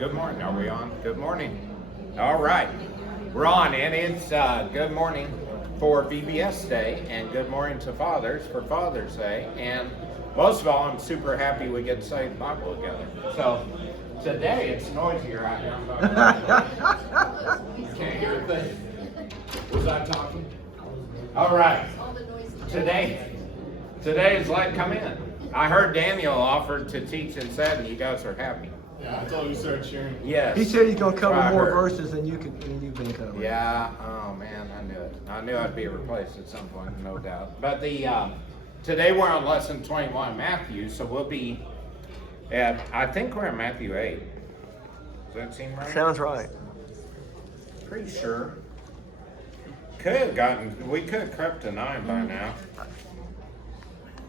Good morning. Are we on? Good morning. All right. We're on, and it's good morning for VBS Day, and good morning to fathers for Father's Day. And most of all, I'm super happy we get to study the Bible together. So today it's noisier out here. You can't hear a thing. Was I talking? All right. Today is Let Come In. I heard Daniel offered to teach in 7. You guys are happy. Yeah, I told him to start cheering. Yes. He said he's gonna cover Right, more heard. verses than you've been covering. Yeah. Oh man, I knew it. I knew I'd be replaced at some point, no doubt. But today we're on lesson 21, Matthew. So we'll be at. I think we're at Matthew 8. Does that seem right? Sounds right. Pretty sure. Could have gotten. We could have crept to 9 by now.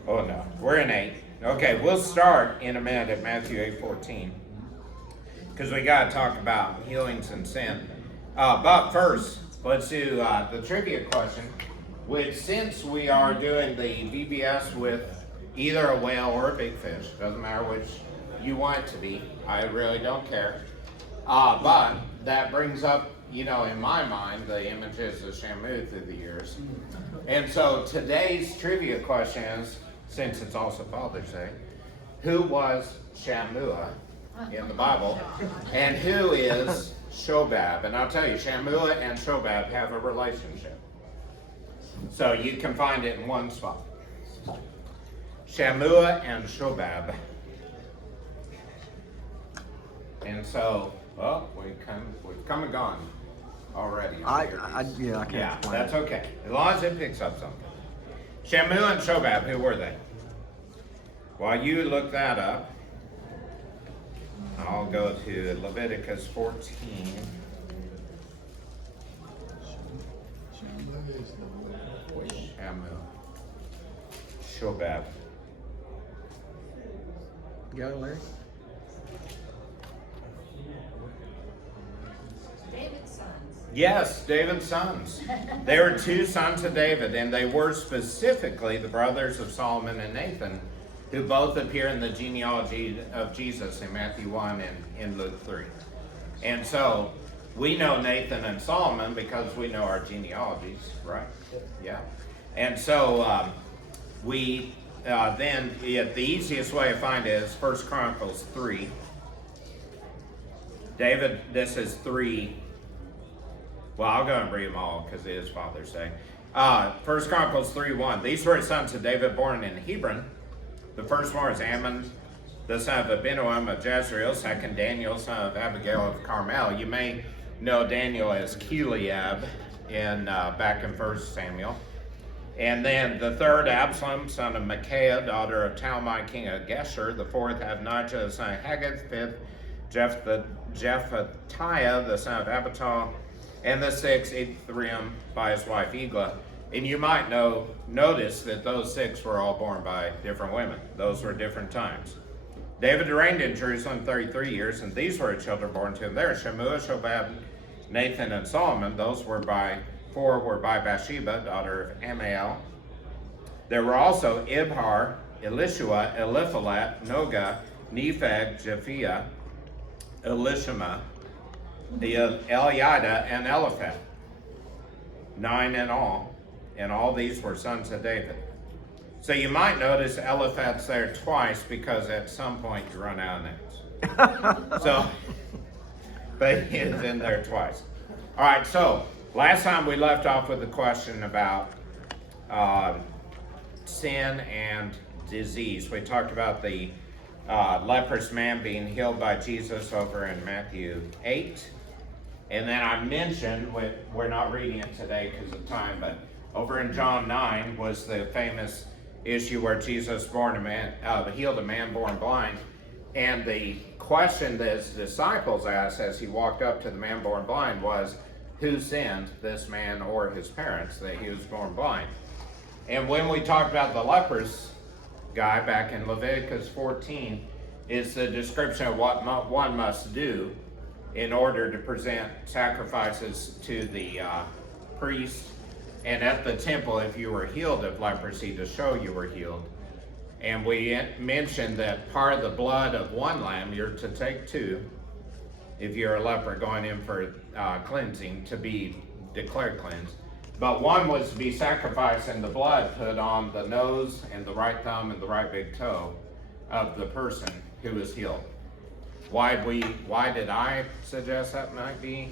Oh no, we're in 8. Okay, we'll start in a minute at Matthew 8:14. Because we got to talk about healings and sin. But first, let's do the trivia question, which since we are doing the VBS with either a whale or a big fish, doesn't matter which you want it to be, I really don't care. But that brings up, in my mind, the images of Shamu through the years. And so today's trivia question is, since it's also Father's Day, who was Shammua in the Bible, and who is Shobab? And I'll tell you, Shammua and Shobab have a relationship. So you can find it in one spot. Shammua and Shobab. And so, well, we've come and gone already. I can't. Yeah, explain that's it. okay. As long as it picks up something. Shammua and Shobab, who were they? While you look that up, I'll go to Leviticus 14. Shammua. Shobab. You got it, Larry? David's sons. Yes, David's sons. They were 2 sons of David, and they were specifically the brothers of Solomon and Nathan, who both appear in the genealogy of Jesus in Matthew 1 and in Luke 3. And so we know Nathan and Solomon because we know our genealogies, right? Yeah. And so we then, the easiest way to find it is 1 Chronicles 3. David, this is 3. Well, I'll go and read them all because it is Father's Day. 1 Chronicles 3:1. These were sons of David born in Hebron. The first one was Ammon, the son of Abinoam of Jezreel. Second, Daniel, son of Abigail of Carmel. You may know Daniel as Keliab back in 1 Samuel. And then the third, Absalom, son of Micaiah, daughter of Talmai, king of Geshur. The fourth, Adonijah, son of Haggith. Fifth, Jephthah, the son of Abital. And the sixth, Ithream, by his wife Eglah. And you might notice that those 6 were all born by different women. Those were different times. David reigned in Jerusalem 33 years, and these were the children born to him there: Shammua, Shobab, Nathan, and Solomon. Those were by 4 were by Bathsheba, daughter of Ammiel. There were also Ibhar, Elishua, Eliphalet, Noga, Nepheg, Japhia, Elishama, Eliada, and Eliphaz. 9 in all. And all these were sons of David. So you might notice Eliphaz there twice because at some point you run out of names. But he is in there twice. All right, so last time we left off with a question about sin and disease. We talked about the leprous man being healed by Jesus over in Matthew 8. And then I mentioned, we're not reading it today because of time, but over in John 9 was the famous issue where Jesus healed a man born blind. And the question that his disciples asked as he walked up to the man born blind was, who sinned, this man or his parents, that he was born blind? And when we talked about the leprous guy back in Leviticus 14, is the description of what one must do in order to present sacrifices to the priest and at the temple if you were healed of leprosy to show you were healed. And we mentioned that part of the blood of one lamb, you're to take two, if you're a leper going in for cleansing, to be declared cleansed. But one was to be sacrificed and the blood put on the nose and the right thumb and the right big toe of the person who was healed. Why did I suggest that might be?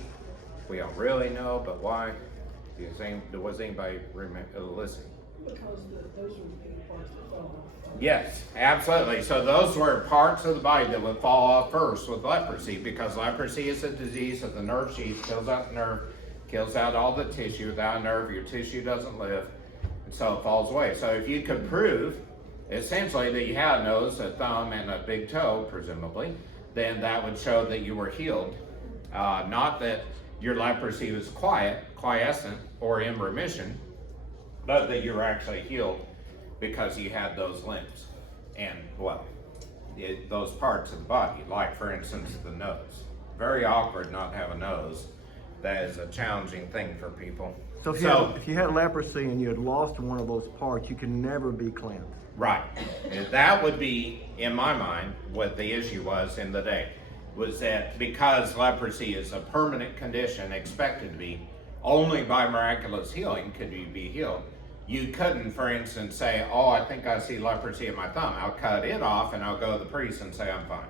We don't really know, but why? Was anybody listening? Because those are the big parts that fell off. Yes, absolutely. So those were parts of the body that would fall off first with leprosy, because leprosy is a disease of the nerve sheath, kills out the nerve, kills out all the tissue. Without a nerve, your tissue doesn't live, and so it falls away. So if you could prove, essentially, that you had a nose, a thumb, and a big toe, presumably, then that would show that you were healed. Not that your leprosy was quiescent, or in remission, but that you were actually healed because you had those limbs and, well, those parts of the body, like, for instance, the nose. Very awkward not to have a nose. That is a challenging thing for people. So if you had leprosy and you had lost one of those parts, you can never be cleansed. Right. That would be, in my mind, what the issue was in the day, was that because leprosy is a permanent condition, expected to be, only by miraculous healing could you be healed. You couldn't, for instance, say, oh, I think I see leprosy in my thumb. I'll cut it off and I'll go to the priest and say I'm fine.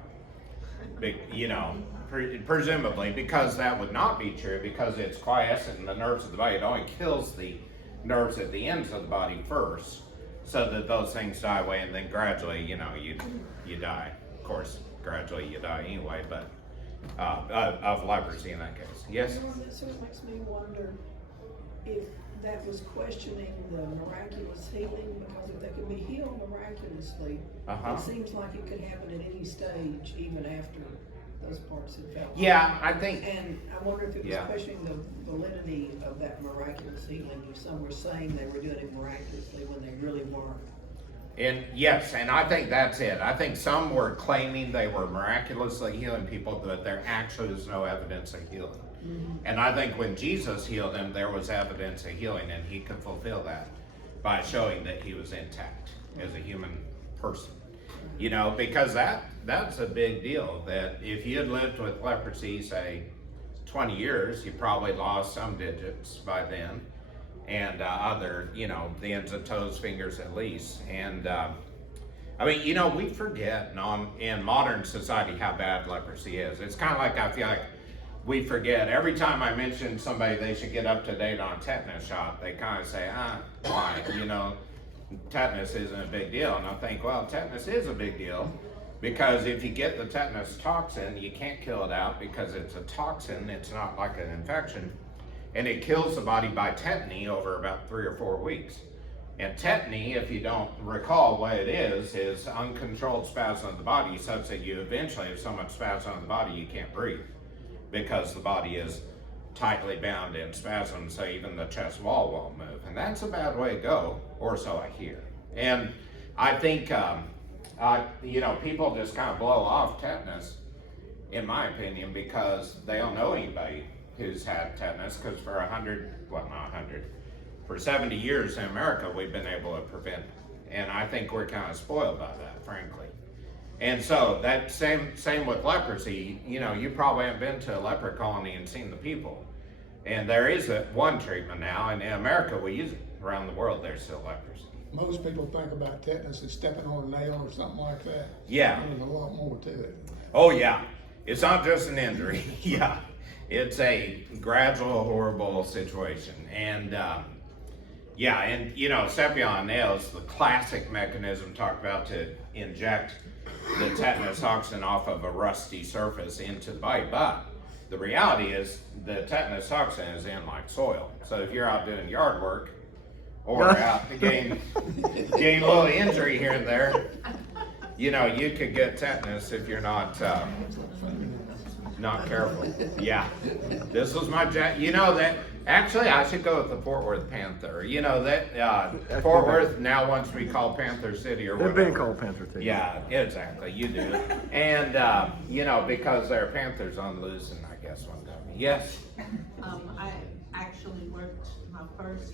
You know, presumably, because that would not be true, because it's quiescent in the nerves of the body. It only kills the nerves at the ends of the body first, so that those things die away, and then gradually, you know, you die. Of course, gradually you die anyway, but of leprosy in that case. Yes? You know, that sort of makes me wonder if that was questioning the miraculous healing, because if they could be healed miraculously, it seems like it could happen at any stage, even after those parts had fell off. Yeah, I think. And I wonder if it was questioning the validity of that miraculous healing, if some were saying they were doing it miraculously when they really weren't. And yes, and I think that's it. I think some were claiming they were miraculously healing people, but there actually was no evidence of healing. Mm-hmm. And I think when Jesus healed them, there was evidence of healing, and he could fulfill that by showing that he was intact as a human person. You know, because that's a big deal, that if you had lived with leprosy, say, 20 years, you probably lost some digits by then, and other, you know, the ends of toes, fingers at least. And I mean, you know, we forget in modern society how bad leprosy is. It's kind of like, I feel like we forget. Every time I mention somebody they should get up to date on a tetanus shot, they kind of say, why? You know, tetanus isn't a big deal. And I think, well, tetanus is a big deal, because if you get the tetanus toxin, you can't kill it out because it's a toxin. It's not like an infection. And it kills the body by tetany over about 3 or 4 weeks. And tetany, if you don't recall what it is uncontrolled spasm of the body, such that you eventually, if so much spasm of the body, you can't breathe, because the body is tightly bound in spasm, so even the chest wall won't move. And that's a bad way to go, or so I hear. And I think, you know, people just kind of blow off tetanus, in my opinion, because they don't know anybody who's had tetanus, because for 70 years in America, we've been able to prevent it. And I think we're kind of spoiled by that, frankly. And so that same with leprosy. You know, you probably haven't been to a leper colony and seen the people. And there is one treatment now, and in America we use it. Around the world there's still leprosy. Most people think about tetanus as stepping on a nail or something like that. Yeah. There's a lot more to it. Oh yeah, it's not just an injury. Yeah, it's a gradual, horrible situation. And yeah, and you know, stepping on a nail is the classic mechanism talked about to inject the tetanus toxin off of a rusty surface into the body. But the reality is the tetanus toxin is in like soil. So if you're out doing yard work, or out to gain a little injury here and there, you know, you could get tetanus if you're not careful. Yeah, this was my you know that. Actually, I should go with the Fort Worth Panther. You know that Fort Worth now wants to be called Panther City or whatever. They're being called Panther City. Yeah, exactly. You do. And you know, because there are panthers on the loose, and I guess one got me. Yes. I actually worked my first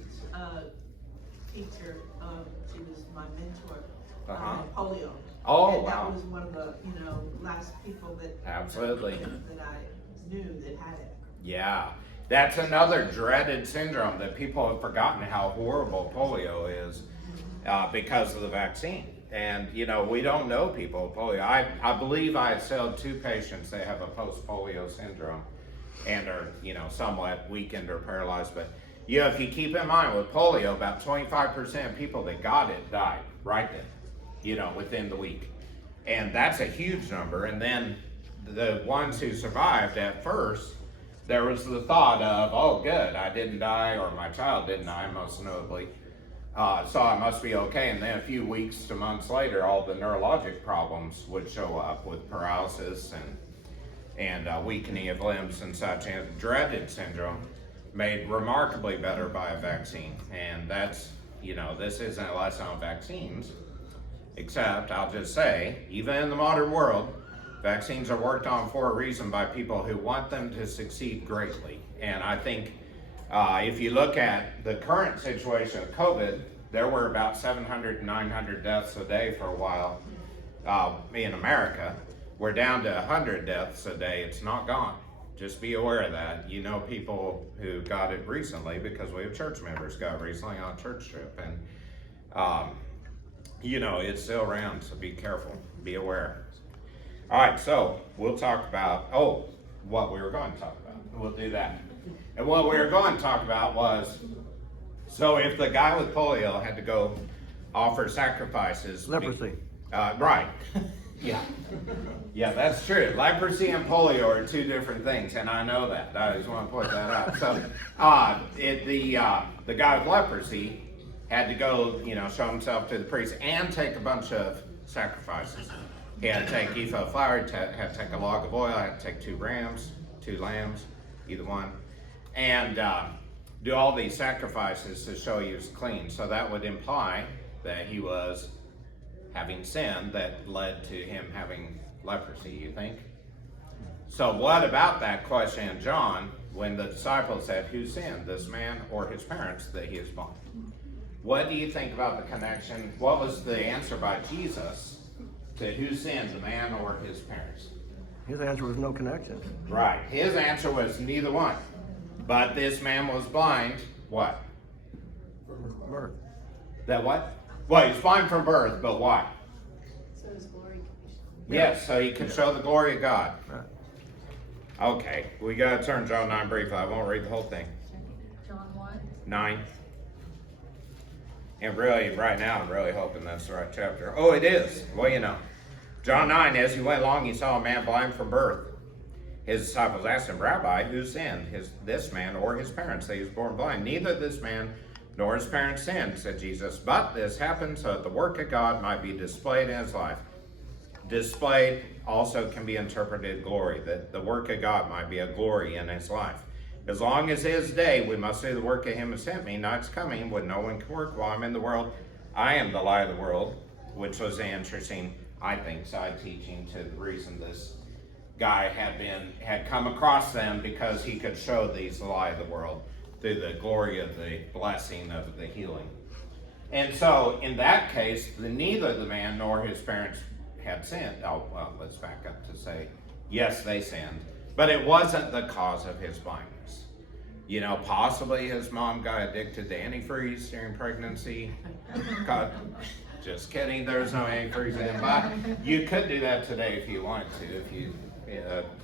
teacher. She was my mentor. Polio. Oh, and wow. That was one of the last people that Absolutely. that I Yeah, that's another dreaded syndrome that people have forgotten how horrible polio is because of the vaccine. And you know, we don't know people with polio. I believe I saw 2 patients that have a post-polio syndrome and are, you know, somewhat weakened or paralyzed. But you know, if you keep in mind with polio, about 25% of people that got it died right then, you know, within the week. And that's a huge number. And then the ones who survived at first, there was the thought of, oh good, I didn't die, or my child didn't die, most notably. So I must be okay. And then a few weeks to months later, all the neurologic problems would show up with paralysis and weakening of limbs and such, and dreaded syndrome made remarkably better by a vaccine. And that's, you know, this isn't a lesson on vaccines, except I'll just say, even in the modern world, vaccines are worked on for a reason by people who want them to succeed greatly. And I think if you look at the current situation of COVID, there were about 700 to 900 deaths a day for a while in America. We're down to 100 deaths a day. It's not gone. Just be aware of that. You know people who got it recently because we have church members got recently on a church trip. And, you know, it's still around, so be careful. Be aware. All right, so we'll talk about, what we were going to talk about. We'll do that. And what we were going to talk about was, so if the guy with polio had to go offer sacrifices. Leprosy. Right. Yeah. Yeah, that's true. Leprosy and polio are 2 different things, and I know that. I just want to point that out. So the guy with leprosy had to go, you know, show himself to the priest and take a bunch of sacrifices. He had to take an ephah of flour, had to take a log of oil, had to take 2 rams, 2 lambs, either one, and do all these sacrifices to show he was clean. So that would imply that he was having sinned that led to him having leprosy, you think? So what about that question in John when the disciples said, who sinned, this man or his parents, that he is blind? What do you think about the connection? What was the answer by Jesus to who sinned, the man or his parents? His answer was no connection. Right. His answer was neither one. But this man was blind, what? Birth. That what? Well, he's blind from birth, but why? So his glory could be shown. Yes, so he could show the glory of God. Right. Okay, we gotta turn John 9 briefly. I won't read the whole thing. John 1. 9. And really, right now, I'm really hoping that's the right chapter. Oh, it is. Well, you know. John 9, as he went along, he saw a man blind from birth. His disciples asked him, Rabbi, who sinned, this man or his parents, that he was born blind? Neither this man nor his parents sinned, said Jesus. But this happened so that the work of God might be displayed in his life. Displayed also can be interpreted glory, that the work of God might be a glory in his life. As long as his day, we must do the work of him who sent me. Night's coming when no one can work while I'm in the world. I am the light of the world, which was an interesting, I think, side teaching to the reason this guy had come across them, because he could show these the light of the world through the glory of the blessing of the healing. And so in that case, neither the man nor his parents had sinned. Oh, well, let's back up to say, yes, they sinned, but it wasn't the cause of his blindness. You know, possibly his mom got addicted to antifreeze during pregnancy. God, just kidding, there's no antifreeze in, but you could do that today if you wanted to, if you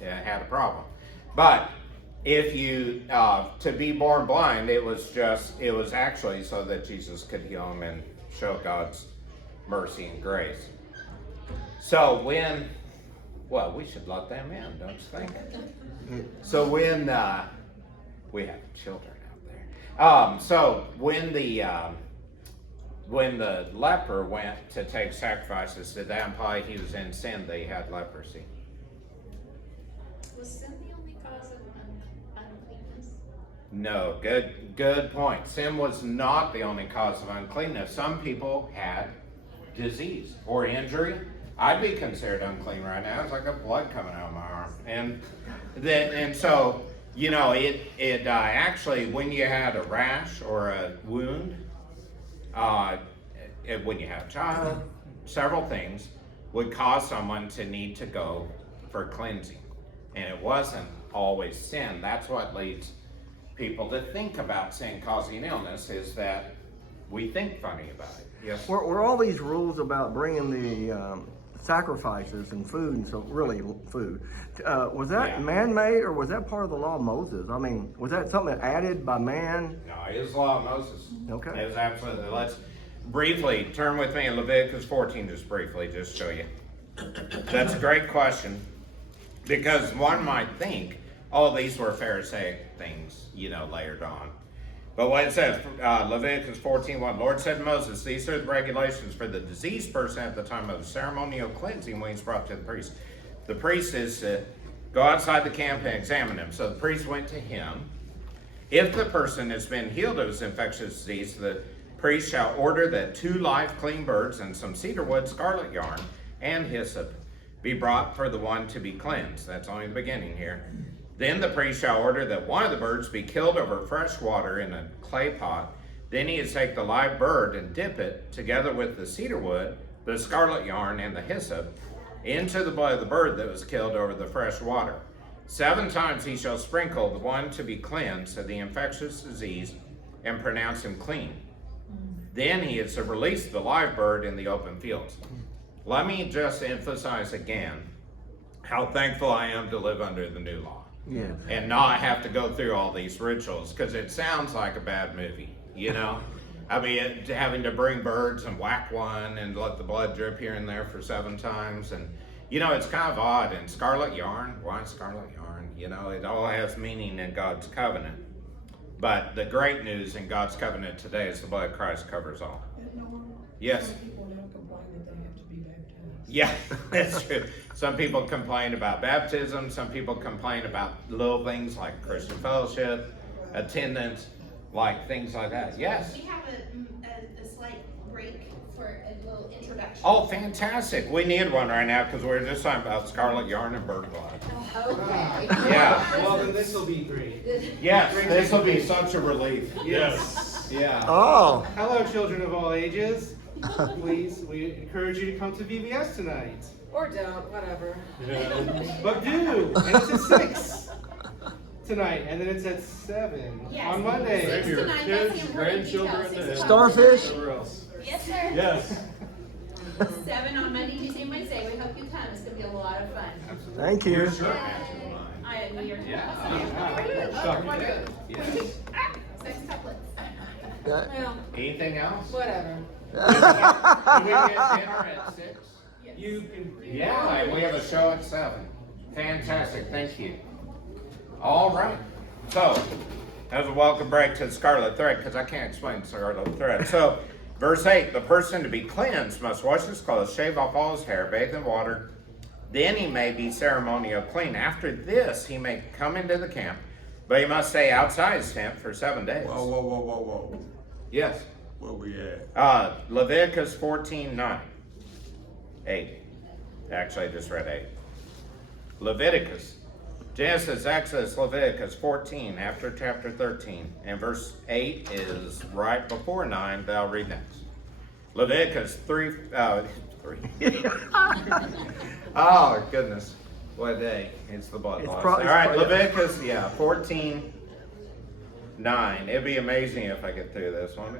had a problem. But if you, to be born blind, it was actually so that Jesus could heal him and show God's mercy and grace. So we should let them in, don't you think? So when, we have children out there. So when the leper went to take sacrifices, did that imply he was in sin, that he had leprosy? Was sin the only cause of uncleanness? No, good point. Sin was not the only cause of uncleanness. Some people had disease or injury. I'd be considered unclean right now. It's like a blood coming out of my arm. And so, you know, it actually, when you had a rash or a wound, when you have a child, several things would cause someone to need to go for cleansing. And it wasn't always sin. That's what leads people to think about sin causing illness, is that we think funny about it. Yes. Were all these rules about bringing the sacrifices and food, and so really food, was that Yeah. man-made, or was that part of the law of Moses? I mean, was that something added by man? No, it is the law of Moses. Okay. It is absolutely. Let's briefly turn with me in Leviticus 14, just briefly, just show you. That's a great question, because one might think, oh, these were Pharisaic things, layered on. But what it says, Leviticus 14:1, Lord said to Moses, these are the regulations for the diseased person at the time of the ceremonial cleansing when he's brought to the priest. The priest is to go outside the camp and examine him. So the priest went to him. If the person has been healed of his infectious disease, the priest shall order that 2 live clean birds and some cedar wood, scarlet yarn, and hyssop be brought for the one to be cleansed. That's only the beginning here. Then the priest shall order that one of the birds be killed over fresh water in a clay pot. Then he is take the live bird and dip it, together with the cedar wood, the scarlet yarn, and the hyssop, into the blood of the bird that was killed over the fresh water. 7 times he shall sprinkle the one to be cleansed of the infectious disease and pronounce him clean. Then he is to release the live bird in the open fields. Let me just emphasize again how thankful I am to live under the new law. Yes. And not have to go through all these rituals, because it sounds like a bad movie, I mean, having to bring birds and whack one and let the blood drip here and there for 7 times. And, it's kind of odd. And scarlet yarn, why scarlet yarn? It all has meaning in God's covenant. But the great news in God's covenant today is the blood of Christ covers all. Yes. Some people now complain that they have to be baptized. Yeah, that's true. Some people complain about baptism. Some people complain about little things like Christian fellowship, attendance, like things like that. Yes. We have a slight break for a little introduction. Oh, fantastic. We need one right now because we're just talking about scarlet yarn and bird blood. Okay. Yeah. Well, then this will be great. Yes, this will be such a relief. Yes. Yeah. Oh, Hello, children of all ages. Please, we encourage you to come to VBS tonight. Or don't, whatever. But do, and it's at 6 tonight, and then it's at 7 Yes. on Monday. Six to nine, that's the important details. starfish? Yes, sir. Yes. 7 on Monday, Tuesday, and Wednesday. We hope you come. It's gonna be a lot of fun. Thank you. I had New Year's. Yes. Sex couplets. Well, Anything else? whatever. Do we get dinner at 6? You can. Yeah, and we have a show at 7. Fantastic, thank you. All right, so that was a welcome break to the Scarlet Thread, because I can't explain Scarlet Thread. So, verse 8, the person to be cleansed must wash his clothes, shave off all his hair, bathe in water, then he may be ceremonially clean. After this, he may come into the camp, but he must stay outside his tent for 7 days. Whoa. Yes. Where we at? Leviticus 14:9. 8. Actually, I just read 8. Leviticus. Genesis, Exodus, Leviticus 14, after chapter 13. And verse 8 is right before 9, but I'll read next. Leviticus 3. Oh, goodness. What day? It's the blood loss. All right, Leviticus, 14, 9. It'd be amazing if I get through this one.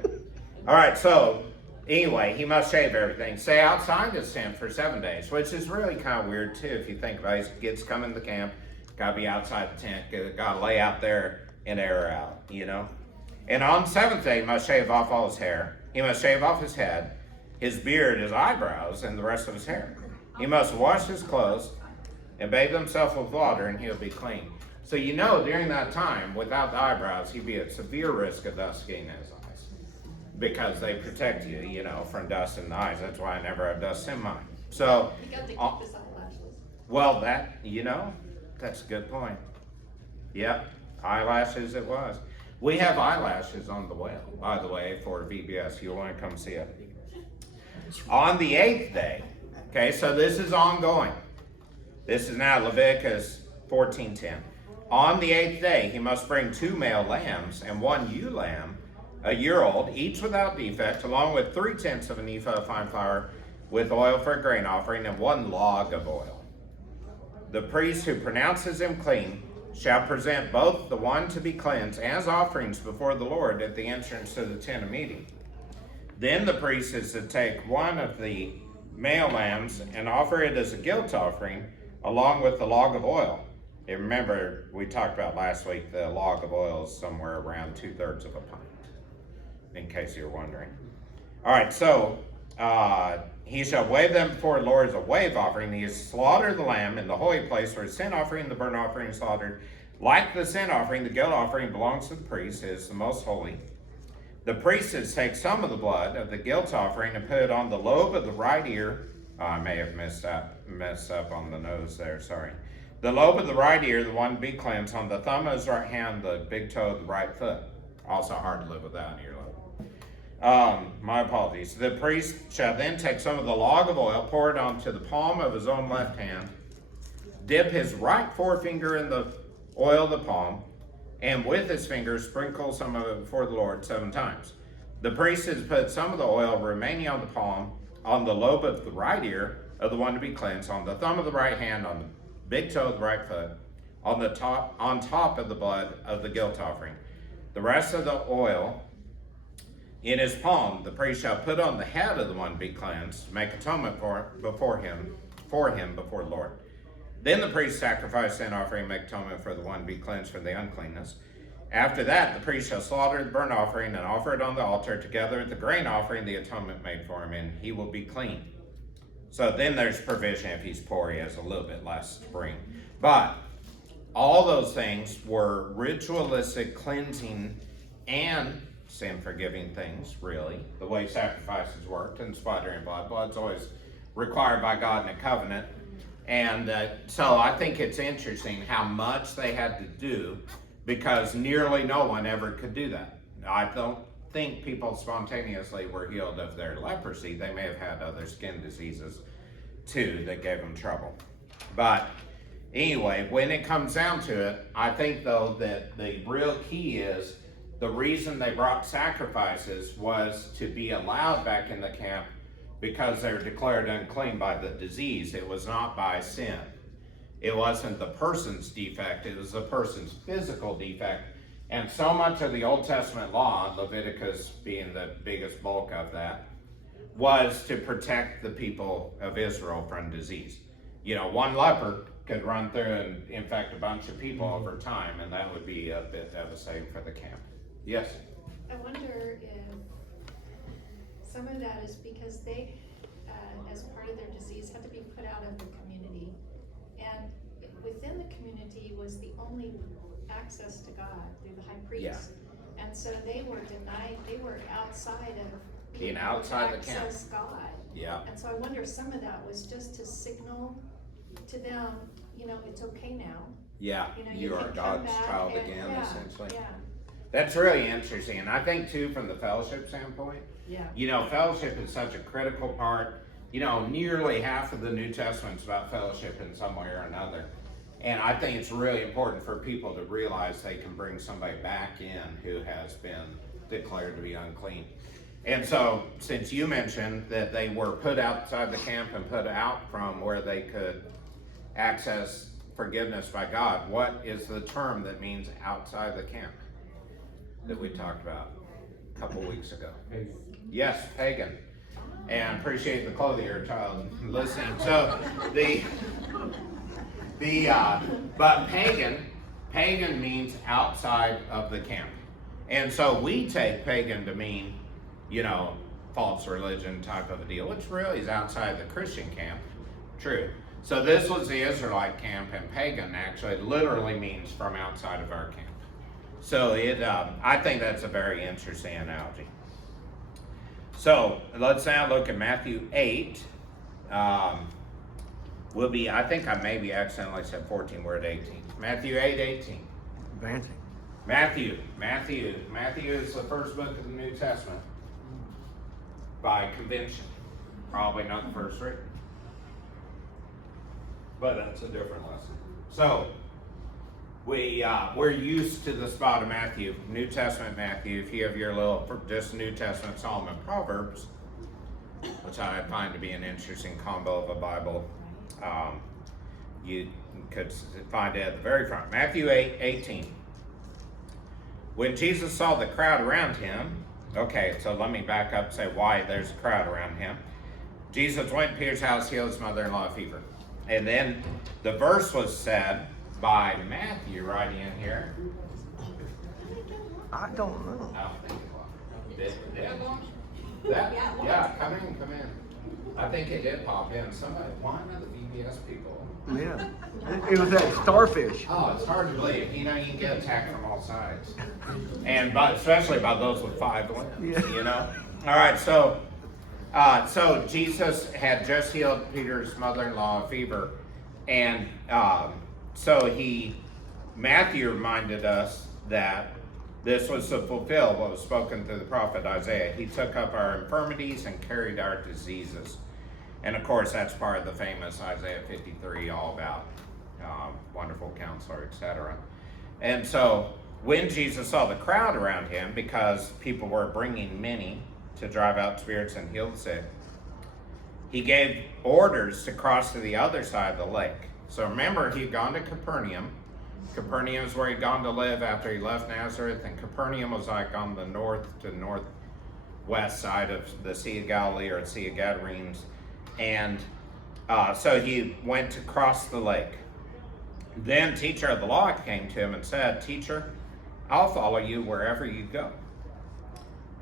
All right, so anyway, he must shave everything. Stay outside his tent for 7 days, which is really kind of weird too if you think about it. He gets coming to the camp, gotta be outside the tent, gotta lay out there and air out, And on the 7th day, he must shave off all his hair. He must shave off his head, his beard, his eyebrows, and the rest of his hair. He must wash his clothes and bathe himself with water, and he'll be clean. So during that time, without the eyebrows, he'd be at severe risk of dust getting in his eyes, because they protect you, from dust in the eyes. That's why I never have dust in mine. So, We got to keep his eyelashes. well, that's a good point. Yep, eyelashes it was. We have eyelashes on the whale, by the way, for VBS. You'll want to come see it. On the 8th day, okay, so this is ongoing. This is now Leviticus 14:10. On the 8th day, he must bring 2 male lambs and 1 ewe lamb, a year old, each without defect, along with 3/10 of an ephah of fine flour with oil for a grain offering and 1 log of oil. The priest who pronounces him clean shall present both the one to be cleansed as offerings before the Lord at the entrance to the tent of meeting. Then the priest is to take one of the male lambs and offer it as a guilt offering along with the log of oil. And remember, we talked about last week, the log of oil is somewhere around 2/3 of a pint, in case you're wondering. All right, so he shall wave them before the Lord as a wave offering. He is to slaughter the lamb in the holy place for a sin offering, the burnt offering is slaughtered. Like the sin offering, the guilt offering belongs to the priest, it is the most holy. The priest is to take some of the blood of the guilt offering and put it on the lobe of the right ear. I may have messed up on the nose there, sorry. The lobe of the right ear, the one to be cleansed, on the thumb of his right hand, the big toe of the right foot. Also hard to live without an earlobe. My apologies. The priest shall then take some of the log of oil, pour it onto the palm of his own left hand, dip his right forefinger in the oil of the palm, and with his fingers sprinkle some of it before the Lord 7 times. The priest is to put some of the oil remaining on the palm, on the lobe of the right ear of the one to be cleansed, on the thumb of the right hand, on the big toe of the right foot, on top of the blood of the guilt offering. The rest of the oil in his palm, the priest shall put on the head of the one to be cleansed, to make atonement before him before the Lord. Then the priest sacrifice sin offering, make atonement for the one to be cleansed for the uncleanness. After that, the priest shall slaughter the burnt offering and offer it on the altar together with the grain offering, the atonement made for him, and he will be clean. So then there's provision if he's poor, he has a little bit less to bring. But all those things were ritualistic cleansing and sin-forgiving things, really, the way sacrifices worked, and splattering blood. Blood's always required by God in a covenant. And so I think it's interesting how much they had to do, because nearly no one ever could do that. I don't think people spontaneously were healed of their leprosy. They may have had other skin diseases too that gave them trouble. But anyway, when it comes down to it, I think though that the real key is the reason they brought sacrifices was to be allowed back in the camp because they were declared unclean by the disease. It was not by sin. It wasn't the person's defect, it was the person's physical defect. And so much of the Old Testament law, Leviticus being the biggest bulk of that, was to protect the people of Israel from disease. You know, one leper could run through and infect a bunch of people over time, and that would be a bit devastating for the camp. Yes? I wonder if some of that is because they, as part of their disease, had to be put out of the community. And within the community was the only access to God through the high priest. Yeah. And so they were denied, they were outside of Being outside the camp. access God. Yeah. And so I wonder if some of that was just to signal to them, you know, it's okay now. Yeah, You know, you are can come God's back child and- again, yeah, essentially. Yeah, That's really interesting. And I think too, from the fellowship standpoint, yeah. you know, fellowship is such a critical part. You know, nearly half of the New Testament's about fellowship in some way or another. And I think it's really important for people to realize they can bring somebody back in who has been declared to be unclean. And so, since you mentioned that they were put outside the camp and put out from where they could access forgiveness by God, what is the term that means outside the camp that we talked about a couple weeks ago? Pagan. Yes, pagan. And appreciate the clothier child listening. So but pagan means outside of the camp. And so we take pagan to mean, you know, false religion type of a deal, which really is outside the Christian camp. True. So this was the Israelite camp, and pagan actually literally means from outside of our camp. So I think that's a very interesting analogy. So let's now look at Matthew 8. I think I maybe accidentally said 14, we're at 18. Matthew 8:18. Advancing. Matthew is the first book of the New Testament by convention. Probably not the first written. But that's a different lesson. So we're used to the spot of Matthew, New Testament Matthew. If you have your little just New Testament Solomon Proverbs, which I find to be an interesting combo of a Bible, could find it at the very front. Matthew 8:18. When Jesus saw the crowd around him, okay, so let me back up and say why there's a crowd around him. Jesus went to Peter's house, healed his mother-in-law of fever. And then the verse was said by Matthew right in here. I don't know. I don't think it was. Did it launch? Yeah, come in. I think it did pop in. One of the VBS people. Yeah. It was that starfish. Oh, it's hard to believe. You know, you can get attacked from all sides. And especially by those with 5 limbs, Yeah. you know? All right, so Jesus had just healed Peter's mother-in-law of fever. And Matthew reminded us that this was to fulfill what was spoken through the prophet Isaiah. He took up our infirmities and carried our diseases. And of course, that's part of the famous Isaiah 53, all about wonderful counselor, etc. And so when Jesus saw the crowd around him, because people were bringing many to drive out spirits and heal the sick, he gave orders to cross to the other side of the lake. So remember, he'd gone to Capernaum. Capernaum is where he'd gone to live after he left Nazareth, and Capernaum was like on the north to northwest side of the Sea of Galilee, or Sea of Gadarenes. And so he went to cross the lake. Then teacher of the law came to him and said, "Teacher, I'll follow you wherever you go."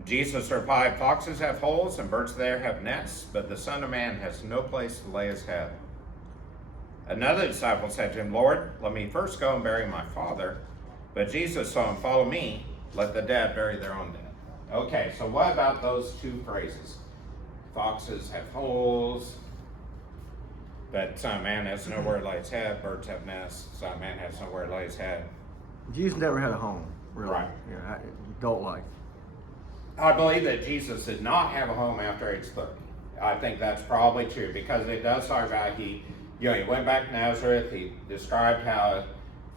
Jesus replied, "Foxes have holes and birds there have nests, but the Son of Man has no place to lay his head." Another disciple said to him, "Lord, let me first go and bury my father." But Jesus told him, "Follow me, let the dead bury their own dead." Okay, so what about those two phrases? Foxes have holes, but Son of Man has nowhere to lay his head. Birds have nests, Son of Man has nowhere to lay his head. Jesus never had a home, really. Right. Yeah, adult life. I believe that Jesus did not have a home after age 30. I think that's probably true, because it does talk about he went back to Nazareth. He described how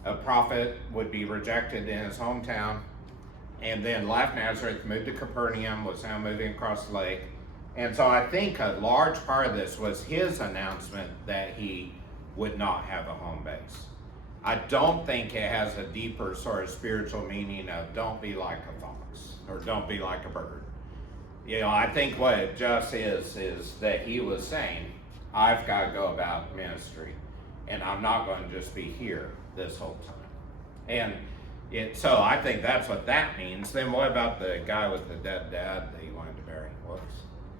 a prophet would be rejected in his hometown, and then left Nazareth, moved to Capernaum, was now moving across the lake. And so I think a large part of this was his announcement that he would not have a home base. I don't think it has a deeper sort of spiritual meaning of don't be like a fox or don't be like a bird. I think what it just is that he was saying, I've got to go about ministry, and I'm not going to just be here this whole time. And so I think that's what that means. Then what about the guy with the dead dad that he wanted to bury?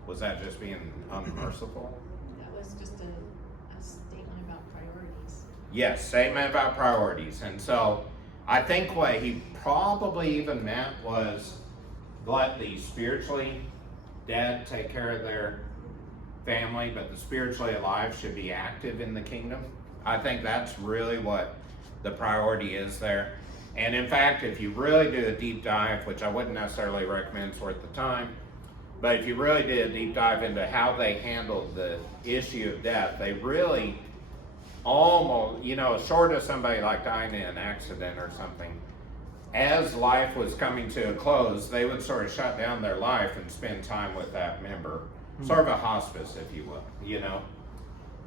Was that just being unmerciful? That was just a statement about priorities. Yes, statement about priorities. And so I think what he probably even meant was let the spiritually dead take care of their family, but the spiritually alive should be active in the kingdom. I think that's really what the priority is there. And in fact, if you really do a deep dive, which I wouldn't necessarily recommend, it's worth the time, but if you really did a deep dive into how they handled the issue of death, they really almost, short of somebody like dying in an accident or something, as life was coming to a close, they would sort of shut down their life and spend time with that member. Sort of a hospice, if you will,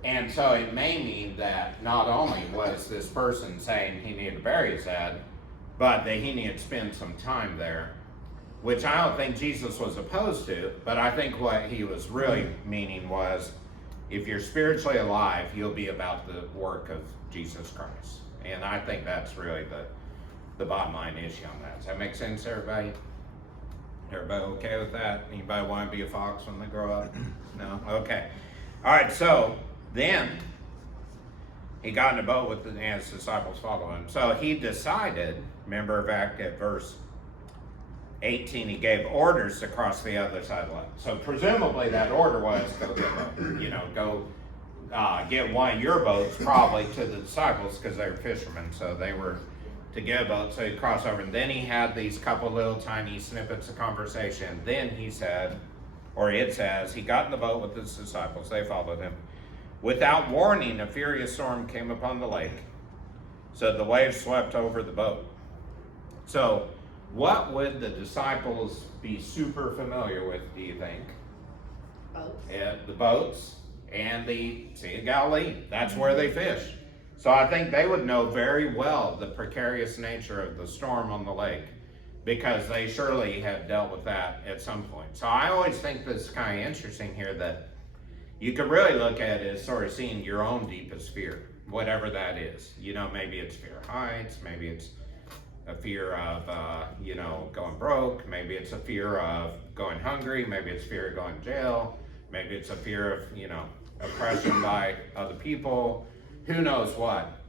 And so it may mean that not only was this person saying he needed to bury his dad, but that he needed to spend some time there, which I don't think Jesus was opposed to, but I think what he was really meaning was, if you're spiritually alive, you'll be about the work of Jesus Christ. And I think that's really the bottom line issue on that. Does that make sense, everybody? Everybody okay with that? Anybody want to be a fox when they grow up? No? Okay. All right, so then he got in a boat with and his disciples followed him. So he decided, remember back at verse 18, he gave orders to cross the other side of the lake. So presumably that order was go get a boat. Get one of your boats probably to the disciples, because they were fishermen, so they were to get a boat, so he'd cross over. And then he had these couple little tiny snippets of conversation. Then he said, or it says, he got in the boat with his disciples, they followed him. Without warning, a furious storm came upon the lake, so the waves swept over the boat. So what would the disciples be super familiar with, do you think? Boats. The boats and the Sea of Galilee. That's where they fish. So I think they would know very well the precarious nature of the storm on the lake, because they surely had dealt with that at some point. So I always think this is kind of interesting here, that you could really look at it as sort of seeing your own deepest fear, whatever that is. You know, maybe it's fear of heights, maybe it's a fear of, going broke, maybe it's a fear of going hungry, maybe it's fear of going to jail, maybe it's a fear of, oppression by other people, who knows what.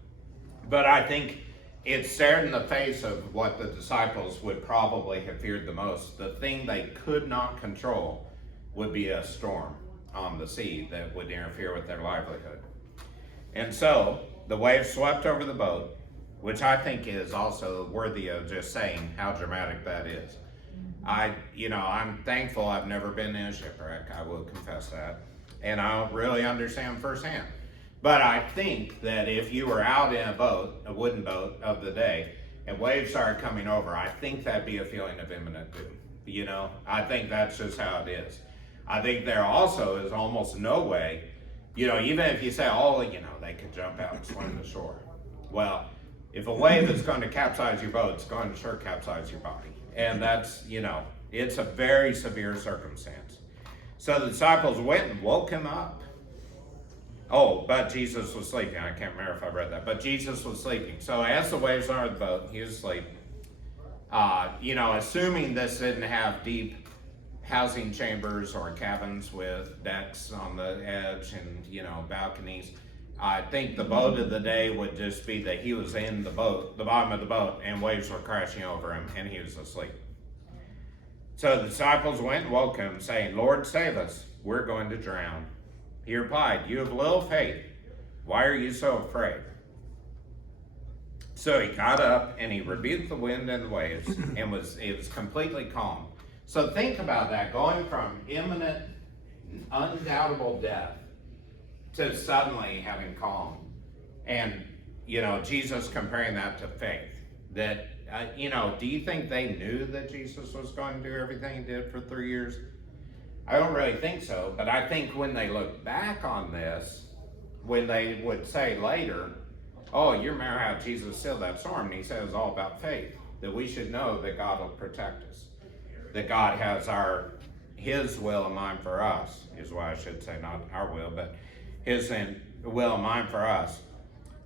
But I think it stared in the face of what the disciples would probably have feared the most. The thing they could not control would be a storm on the sea that would interfere with their livelihood. And so the waves swept over the boat, which I think is also worthy of just saying how dramatic that is. I'm thankful I've never been in a shipwreck, I will confess that. And I don't really understand firsthand. But I think that if you were out in a wooden boat of the day, and waves started coming over, I think that'd be a feeling of imminent doom. I think that's just how it is. I think there also is almost no way, even if you say, they could jump out and swim to shore. Well, if a wave is going to capsize your boat, it's going to sure capsize your body. And that's, it's a very severe circumstance. So the disciples went and woke him up. Oh, but Jesus was sleeping. I can't remember if I read that, but Jesus was sleeping. So as the waves are on the boat, he was asleep. Assuming this didn't have deep housing chambers or cabins with decks on the edge and, balconies, I think the boat of the day would just be that he was in the boat, the bottom of the boat, and waves were crashing over him, and he was asleep. So the disciples went and woke him, saying, "Lord, save us, we're going to drown." He replied, "You have little faith. Why are you so afraid?" So he got up and he rebuked the wind and the waves, and it was completely calm. So think about that, going from imminent, undoubtable death to suddenly having calm. And, Jesus comparing that to faith. That, do you think they knew that Jesus was going to do everything he did for 3 years? I don't really think so, but I think when they look back on this, when they would say later, "Oh, you remember how Jesus stilled that storm?" And he said it was all about faith, that we should know that God will protect us, that God has his will in mind for us, is what I should say, not our will, but his will in mind for us,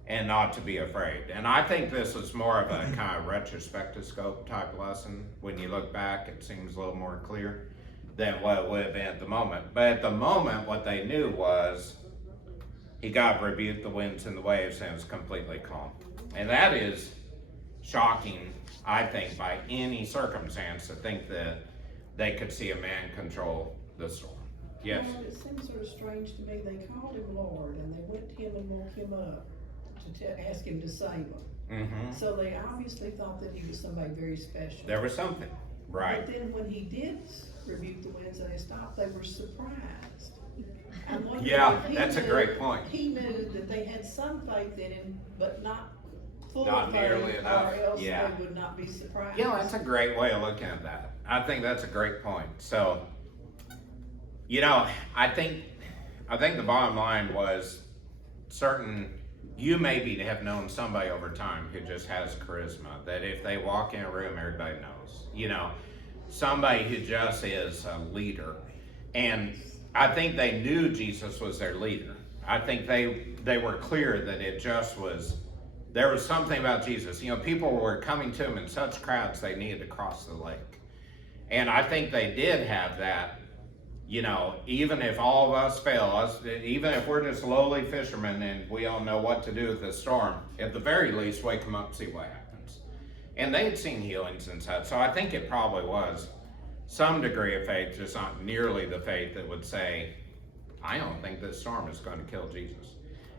and not to be afraid. And I think this is more of a kind of retrospectoscope type lesson. When you look back, it seems a little more clear than what it would have been at the moment. But at the moment, what they knew was he rebuked the winds and the waves, and it was completely calm. And that is shocking, I think, by any circumstance, to think that they could see a man control the storm. Yes? Well, it seems sort of strange to me. They called him Lord, and they went to him and woke him up to ask him to save them. Mm-hmm. So they obviously thought that he was somebody very special. There was something, right? But then when he did rebuke the winds and they stopped, they were surprised. Yeah, that's a great point. He knew that they had some faith in him, but not full Not faith, nearly enough. or else Yeah. they would not be surprised. That's a great way of looking at that. I think that's a great point. So, I think the bottom line was you maybe have known somebody over time who just has charisma, that if they walk in a room, everybody knows. Somebody who just is a leader. And I think they knew Jesus was their leader. I think they were clear that there was something about Jesus. People were coming to him in such crowds they needed to cross the lake. And I think they did have that, even if all of us fail, even if we're just lowly fishermen and we don't know what to do with this storm, at the very least, wake them up and see what happens. And they had seen healings and such, so I think it probably was some degree of faith, just not nearly the faith that would say, "I don't think this storm is going to kill Jesus."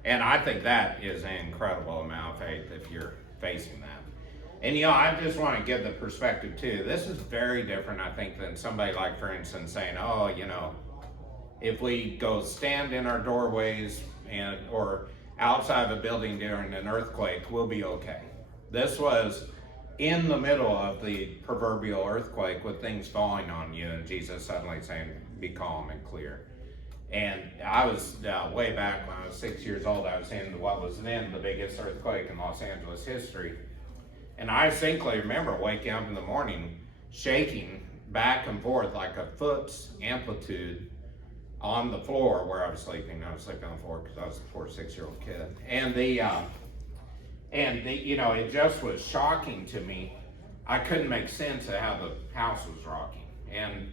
And I think that is an incredible amount of faith if you're facing that. And I just want to give the perspective too. This is very different, I think, than somebody like, for instance, saying, "Oh, if we go stand in our doorways or outside of a building during an earthquake, we'll be okay." This was in the middle of the proverbial earthquake with things falling on you, and Jesus suddenly saying, "Be calm and clear." And I was, way back when I was 6 years old, I was in what was then the biggest earthquake in Los Angeles history. And I distinctly remember waking up in the morning, shaking back and forth like a foot's amplitude on the floor where I was sleeping. I was sleeping on the floor because I was a 4 or 6 year old kid. And you know, it just was shocking to me. I couldn't make sense of how the house was rocking. And,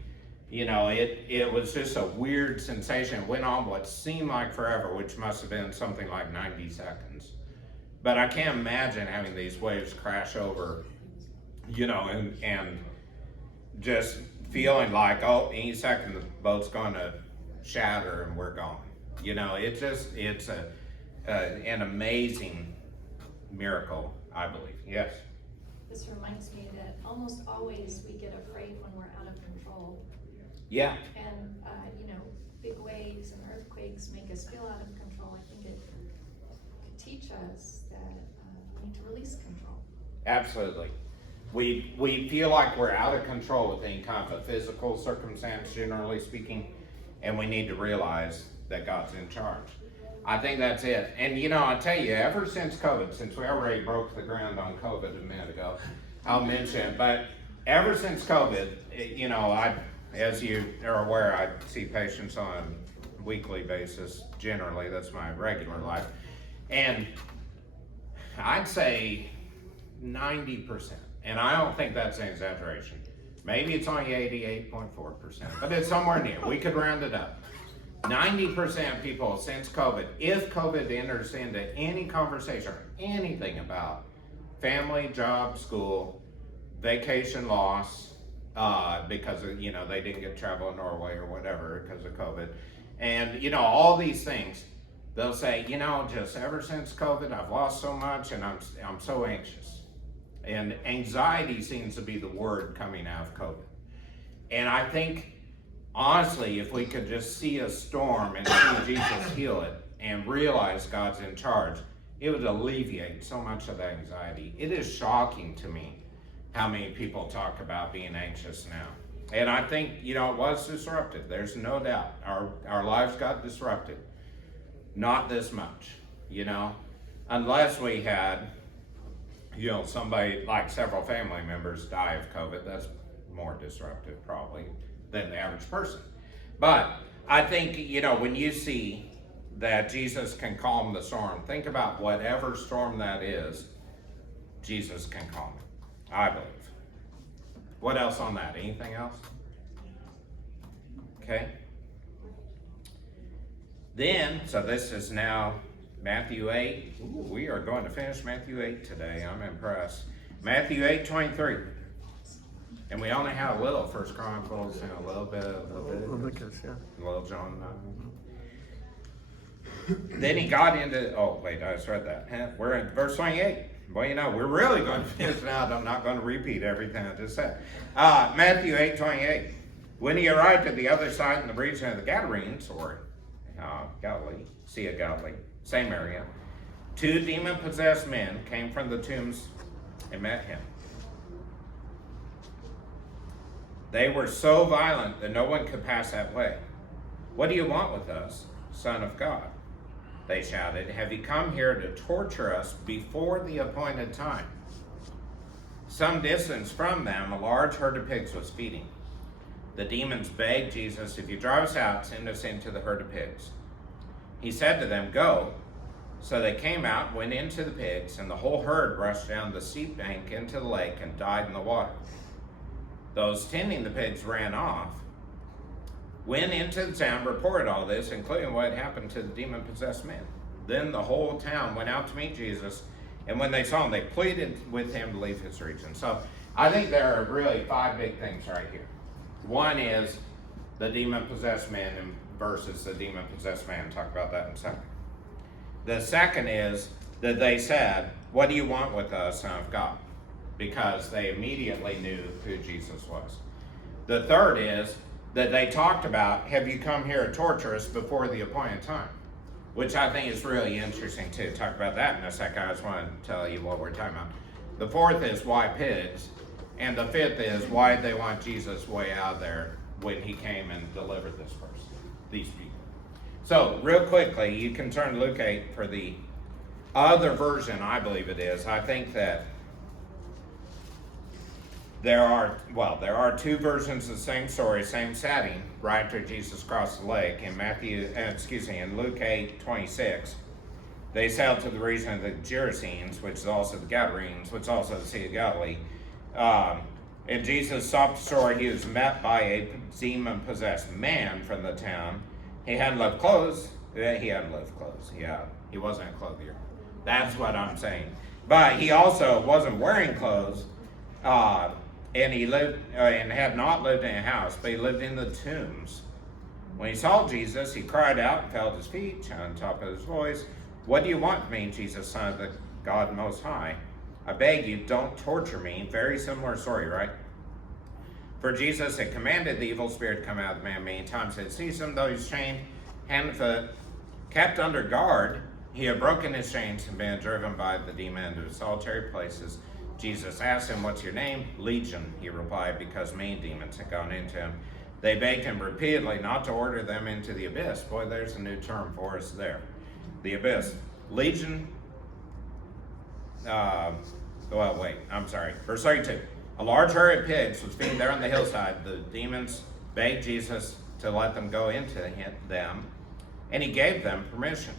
you know, it was just a weird sensation. It went on what seemed like forever, which must have been something like 90 seconds. But I can't imagine having these waves crash over, you know, and just feeling like, oh, any second the boat's going to shatter and we're gone. You know, it's an amazing miracle, I believe. Yes? This reminds me that almost always we get afraid when we're out of control. Yeah. And, you know, big waves and earthquakes make us feel out of control. I think it could teach us that we need to release control. Absolutely. We feel like we're out of control with any kind of a physical circumstance, generally speaking, and we need to realize that God's in charge. I think that's it. And you know, I tell you, ever since COVID, since we already broke the ground on COVID a minute ago, I'll mention it, but ever since COVID, you know, as you are aware, I see patients on a weekly basis. Generally, that's my regular life. And I'd say 90%, and I don't think that's an exaggeration. Maybe it's only 88.4%, but it's somewhere near. We could round it up. 90% of people since COVID, if COVID enters into any conversation or anything about family, job, school, vacation loss, because of, you know, they didn't get travel in Norway or whatever because of COVID, and you know, all these things, they'll say, you know, just ever since COVID, I've lost so much and I'm so anxious. And anxiety seems to be the word coming out of COVID. And I think, honestly, if we could just see a storm and see Jesus heal it and realize God's in charge, it would alleviate so much of that anxiety. It is shocking to me how many people talk about being anxious now. And I think, you know, it was disrupted. There's no doubt. Our lives got disrupted. Not this much, you know, unless we had, you know, somebody like several family members die of COVID. That's more disruptive probably than the average person. But I think, you know, when you see that Jesus can calm the storm, think about whatever storm that is, Jesus can calm it, I believe. What else on that? Anything else? Okay. Then, so this is now Matthew 8. Ooh, we are going to finish Matthew 8 today. I'm impressed. Matthew 8:23. And we only have a little First Chronicles and a little bit of Leviticus, yeah. Little John. Then he got into, oh wait, I just read that. We're in verse 28. Well, you know, we're really going to finish now. I'm not going to repeat everything I just said. Matthew 8:28. When he arrived at the other side in the region of the Gadarenes, or Galilee, Sea of Galilee, same area, 2 demon-possessed men came from the tombs and met him. They were so violent that no one could pass that way. What do you want with us, Son of God? They shouted. Have you come here to torture us before the appointed time? Some distance from them, a large herd of pigs was feeding. The demons begged Jesus, if you drive us out, send us into the herd of pigs. He said to them, go. So they came out, went into the pigs, and the whole herd rushed down the steep bank into the lake and died in the water. Those tending the pigs ran off, went into the town, reported all this, including what had happened to the demon-possessed men. Then the whole town went out to meet Jesus, and when they saw him, they pleaded with him to leave his region. So I think there are really 5 big things right here. One is the demon-possessed men versus the demon-possessed man. Talk about that in a second. The second is that they said, what do you want with us, Son of God? Because they immediately knew who Jesus was. The third is that they talked about, have you come here to torture us before the appointed time? Which I think is really interesting too. Talk about that in a second. I just want to tell you what we're talking about. The fourth is why pigs? And the fifth is why did they want Jesus way out there when he came and delivered this person, these people? So, real quickly, you can turn to Luke 8 for the other version, I believe it is. I think that there are two versions of the same story, same setting, right after Jesus crossed the lake. In Luke 8:26, they sailed to the region of the Gerasenes, which is also the Gadarenes, which is also the Sea of Galilee. And Jesus stopped ashore. He was met by a demon-possessed man from the town. He hadn't left clothes. Yeah, he hadn't left clothes. Yeah, he wasn't a clothier. That's what I'm saying. But he also wasn't wearing clothes. And he lived and had not lived in a house, but he lived in the tombs. When he saw Jesus, he cried out and fell at his feet, on top of his voice, "What do you want of me, Jesus, Son of the God Most High? I beg you, don't torture me." Very similar story, right? For Jesus had commanded the evil spirit to come out of the man many times. Had seized him, though he was chained, hand and foot, kept under guard. He had broken his chains and been driven by the demon into solitary places. Jesus asked him, "What's your name?" "Legion," he replied, because many demons had gone into him. They begged him repeatedly not to order them into the abyss. Boy, there's a new term for us there. The abyss. Legion. Verse 32. A large herd of pigs was feeding there on the hillside. The demons begged Jesus to let them go into them, and he gave them permission.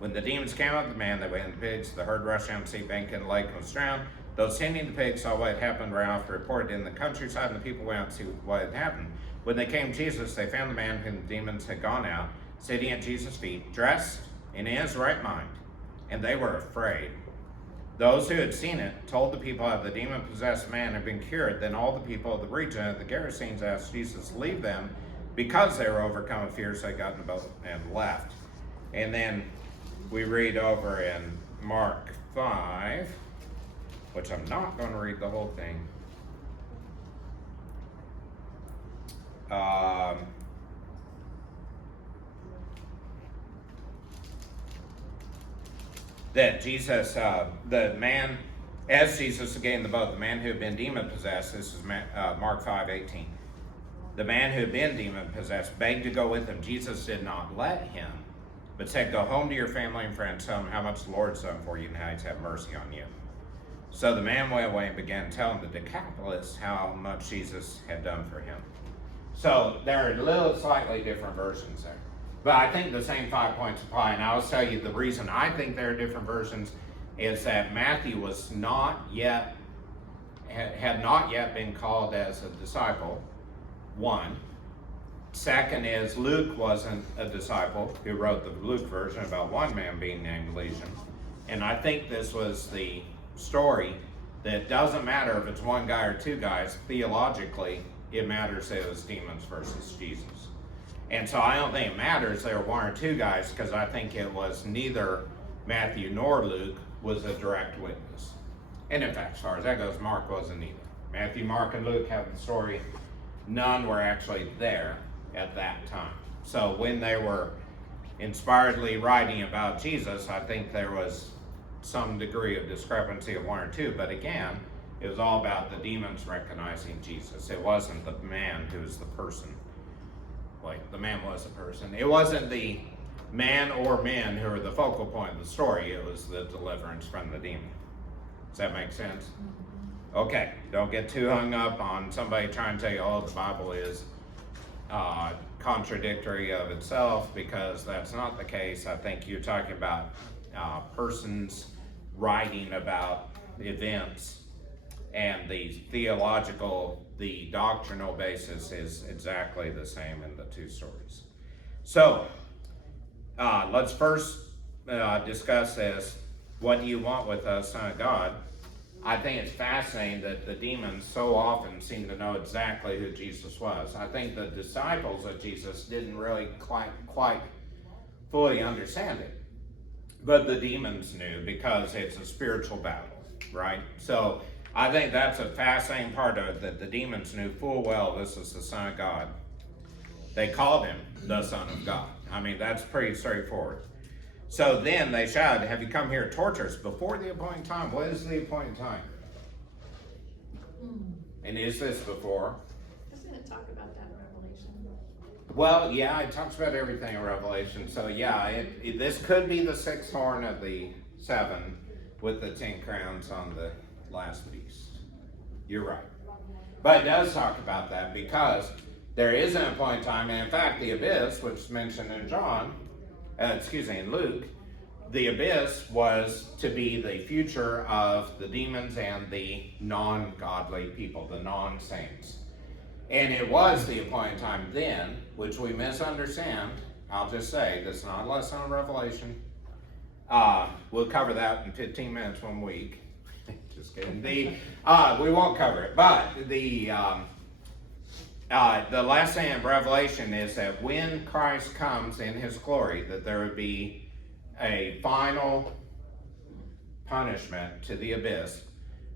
When the demons came out of the man, they went into the pigs. The herd rushed down the sea bank in the lake and was drowned. Those tending the pigs saw what had happened, ran off to report it in the countryside, and the people went out to see what had happened. When they came to Jesus, they found the man whom the demons had gone out, sitting at Jesus' feet, dressed and in his right mind, and they were afraid. Those who had seen it told the people how the demon-possessed man had been cured. Then all the people of the region of the Gerasenes asked Jesus to leave them because they were overcome with fear, so they got in the boat and left. And then we read over in Mark 5, which I'm not going to read the whole thing. That Jesus, the man, as Jesus was getting in the boat, the man who had been demon-possessed, this is Mark 5:18. The man who had been demon-possessed begged to go with him. Jesus did not let him, but said, "Go home to your family and friends, tell them how much the Lord's done for you and how he's had mercy on you." So the man went away and began telling the Decapolis how much Jesus had done for him. So there are slightly different versions there. But I think the same 5 points apply, and I'll tell you the reason I think there are different versions is that Matthew was had not yet been called as a disciple, one. Second is Luke wasn't a disciple who wrote the Luke version about one man being named Legion. And I think this was the story that doesn't matter if it's one guy or two guys, theologically, it matters that it was demons versus Jesus. And so I don't think it matters there were one or two guys, because I think it was neither Matthew nor Luke was a direct witness. And in fact, as far as that goes, Mark wasn't either. Matthew, Mark, and Luke have the story. None were actually there at that time. So when they were inspiredly writing about Jesus, I think there was some degree of discrepancy of one or two. But again, it was all about the demons recognizing Jesus. It wasn't the man who was the person. Like, the man was a person. It wasn't the man or men who were the focal point of the story. It was the deliverance from the demon. Does that make sense? Okay, don't get too hung up on somebody trying to tell you, oh, the Bible is contradictory of itself, because that's not the case. I think you're talking about persons writing about events, and the doctrinal basis is exactly the same in the two stories. So, let's first discuss this. What do you want with us, Son of God? I think it's fascinating that the demons so often seem to know exactly who Jesus was. I think the disciples of Jesus didn't really quite fully understand it. But the demons knew, because it's a spiritual battle, right? So I think that's a fascinating part of it, that the demons knew full well this is the Son of God. They called him the Son of God. I mean, that's pretty straightforward. So then they shouted, "Have you come here to torture us before the appointed time?" What is the appointed time? And is this before? Doesn't it talk about that in Revelation? Well, yeah, it talks about everything in Revelation. So yeah, this could be the sixth horn of the seven with the 10 crowns on the last beast. You're right. But it does talk about that because there is an appointed time, and in fact, the abyss, which is mentioned in in Luke, the abyss was to be the future of the demons and the non-godly people, the non-saints. And it was the appointed time then, which we misunderstand. I'll just say, this is not a lesson on Revelation. We'll cover that in 15 minutes 1 week. Just kidding. We won't cover it. But the last thing in Revelation is that when Christ comes in his glory, that there would be a final punishment to the abyss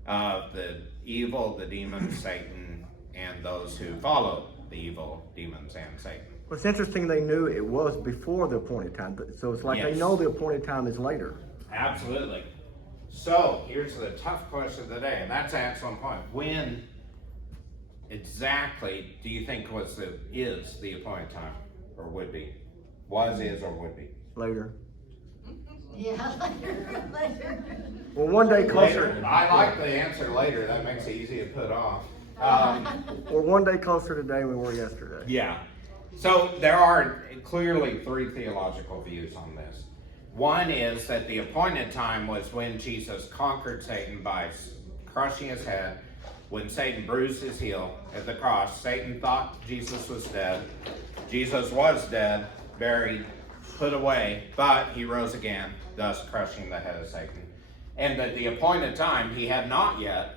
of the evil, the demons, Satan, and those who follow the evil, demons, and Satan. Well, it's interesting they knew it was before the appointed time, so it's like they know the appointed time is later. Absolutely. So, here's the tough question of the day, and that's an excellent point. When exactly do you think is the appointed time, or would be? Was, is, or would be? Later. Yeah, later. Well, one day closer. Later. I like the answer later. That makes it easy to put off. We're one day closer today than we were yesterday. Yeah. So there are clearly three theological views on this. One is that the appointed time was when Jesus conquered Satan by crushing his head. When Satan bruised his heel at the cross, Satan thought Jesus was dead. Jesus was dead, buried, put away, but he rose again, thus crushing the head of Satan. And that the appointed time, he had not yet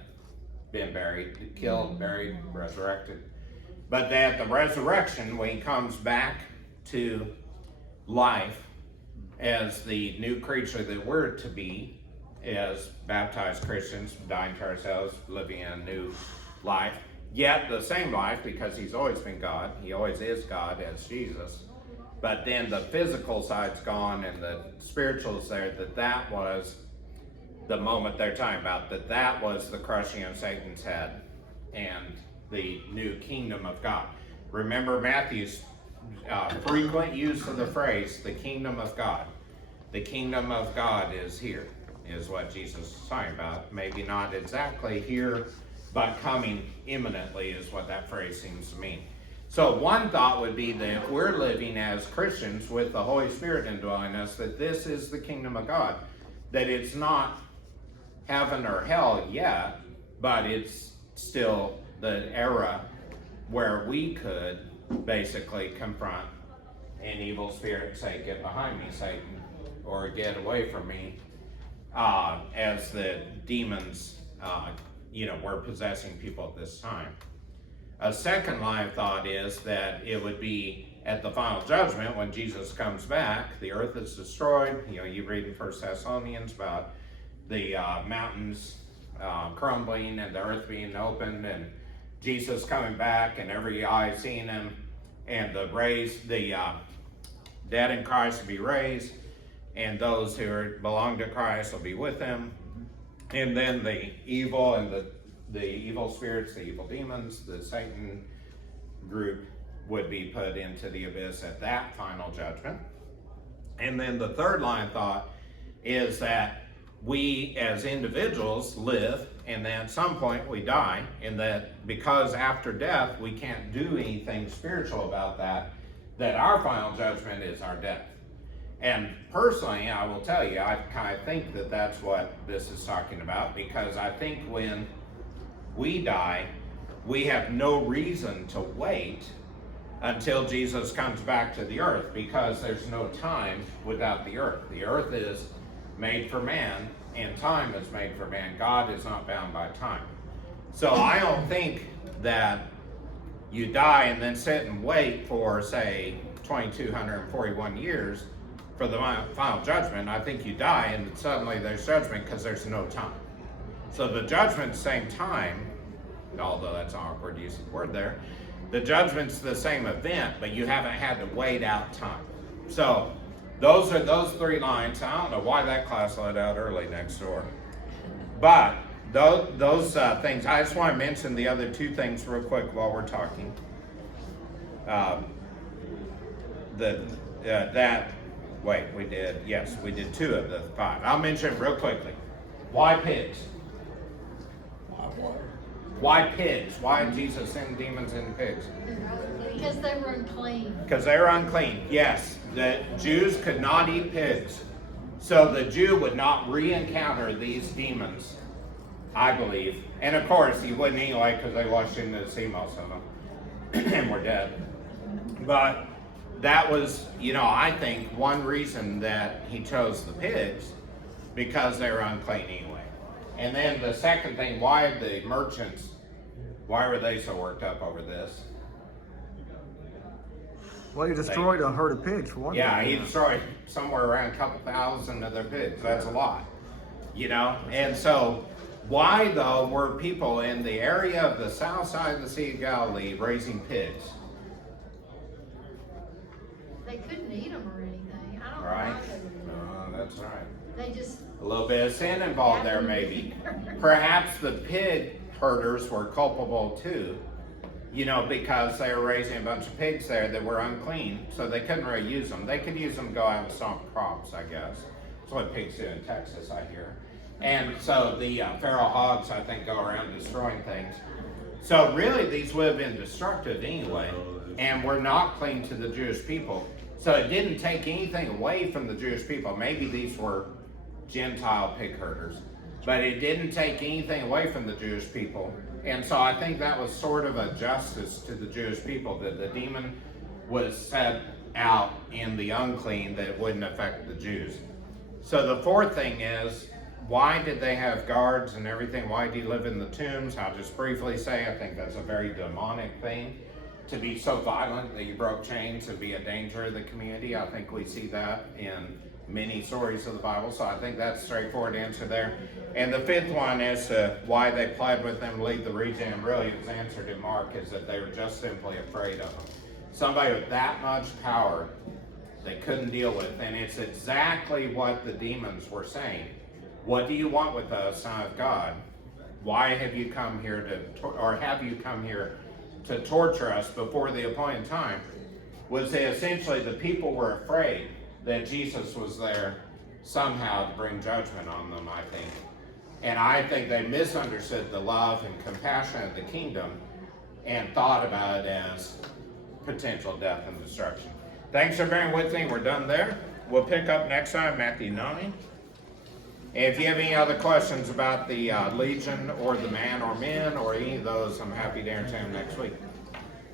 been buried, killed, buried, resurrected. But that the resurrection, when he comes back to life as the new creature that we're to be, as baptized Christians, dying to ourselves, living a new life, yet the same life because he's always been God, he always is God as Jesus. But then the physical side's gone and the spiritual's there, that was the moment they're talking about, that was the crushing of Satan's head and the new kingdom of God. Remember Matthew's frequent use of the phrase, the kingdom of God. The kingdom of God is here, is what Jesus is talking about. Maybe not exactly here, but coming imminently is what that phrase seems to mean. So one thought would be that if we're living as Christians with the Holy Spirit indwelling us, that this is the kingdom of God. That it's not heaven or hell yet, but it's still the era where we could basically confront an evil spirit and say, "Get behind me, Satan," or "Get away from me," as the demons, were possessing people at this time. A second line of thought is that it would be at the final judgment when Jesus comes back, the earth is destroyed. You read in 1 Thessalonians about the mountains crumbling and the earth being opened and Jesus coming back and every eye seeing him, and the dead in Christ will be raised, and those who belong to Christ will be with him. And then the evil and the evil spirits, the evil demons, the Satan group would be put into the abyss at that final judgment. And then the third line of thought is that we as individuals live, and then at some point we die, and that because after death we can't do anything spiritual about that our final judgment is our death. And personally, I will tell you, I kind of think that that's what this is talking about, because I think when we die, we have no reason to wait until Jesus comes back to the earth, because there's no time without the earth. The earth is made for man, and time is made for man. God is not bound by time. So I don't think that you die and then sit and wait for, say, 2,241 years for the final judgment. I think you die and suddenly there's judgment because there's no time. So the judgment's the same time, although that's an awkward use of the word there. The judgment's the same event, but you haven't had to wait out time. So those are those three lines. I don't know why that class let out early next door. But those things, I just want to mention the other two things real quick while we're talking. we did 2 of the 5. I'll mention it real quickly. Why pigs? Why pigs? Why did Jesus send demons into pigs? Because they were unclean. Because they were unclean. Yes, the Jews could not eat pigs. So the Jew would not re-encounter these demons, I believe. And of course, he wouldn't anyway because they washed into the sea, most of them, and were dead. But that was, I think one reason that he chose the pigs, because they were unclean anyway. And then the second thing, why the merchants, why were they so worked up over this? Well, he destroyed a herd of pigs for one thing. Yeah, he destroyed somewhere around a couple thousand of their pigs. That's a lot, And so, why though were people in the area of the south side of the Sea of Galilee raising pigs? They couldn't eat them or anything. I don't know. Right? Why they would. That's right. They just. A little bit of sin involved there, maybe. Perhaps the pig herders were culpable too, because they were raising a bunch of pigs there that were unclean, so they couldn't really use them. They could use them to go out and stomp crops, I guess. That's what pigs do in Texas, I hear. And so the feral hogs, I think, go around destroying things. So really, these would have been destructive anyway, and were not clean to the Jewish people. So it didn't take anything away from the Jewish people. Maybe these were Gentile pig herders, but it didn't take anything away from the Jewish people. And so I think that was sort of a justice to the Jewish people, that the demon was set out in the unclean that it wouldn't affect the Jews. So the fourth thing is, why did they have guards and everything? Why did he live in the tombs? I'll just briefly say, I think that's a very demonic thing. To be so violent that you broke chains and be a danger to the community. I think we see that in many stories of the Bible, so I think that's a straightforward answer there. And the fifth one is why they pled with them to leave the region, and really it was answered in Mark, is that they were just simply afraid of them. Somebody with that much power they couldn't deal with, and it's exactly what the demons were saying. What do you want with us, Son of God? Why have you come here to torture us before the appointed time? Was that essentially the people were afraid that Jesus was there somehow to bring judgment on them, I think. And I think they misunderstood the love and compassion of the kingdom and thought about it as potential death and destruction. Thanks for bearing with me. We're done there. We'll pick up next time, Matthew 9. And if you have any other questions about the legion or the man or men or any of those, I'm happy to answer them next week.